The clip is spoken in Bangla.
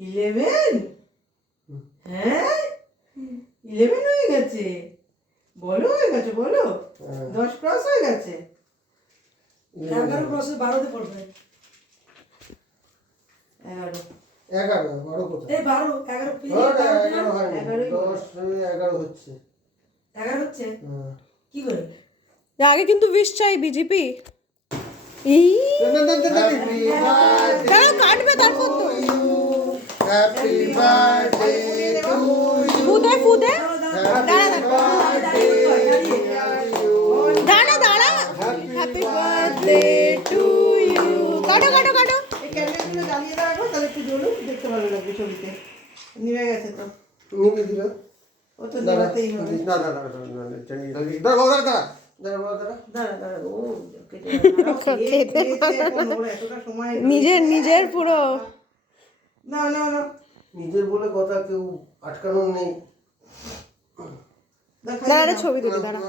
11? হ্যাঁ 11 হয়ে গেছে, বলো হয়ে গেছে, বলো 10 ক্রস হয়ে গেছে। 11 ক্রসে 12তে পড়বে। 11 12 কোথায়? এই 12 11 11 হয়নি, 10 11 হচ্ছে। 11 হচ্ছে কি করে? আগে কিন্তু বিষ চাই বিজেপি। দাঁড়াও কাটবে তারপর তো। হ্যাপি বার্থডে টু ইউ, ফুদে ফুদে দাঁড়া দাঁড়া হ্যাপি বার্থডে টু ইউ। কাটো কাটো কাটো। এই ক্যান্ডেলগুলো জ্বালিয়ে দেওয়ার পর তাহলে একটু জ্বলুক, দেখতে ভালো লাগবে ছবিতে। নিভে গেছে তো, নিবি দিল। ও তো নেভাতেই হবে। দাঁড়া দাঁড়া দাঁড়া, ও কেটে এতটা সময় নিজের পুরো না না না, নিজের বলে কথা, কেউ আটকানোর নেই। দেখা দাঁড়া ছবি তুলি দাঁড়া।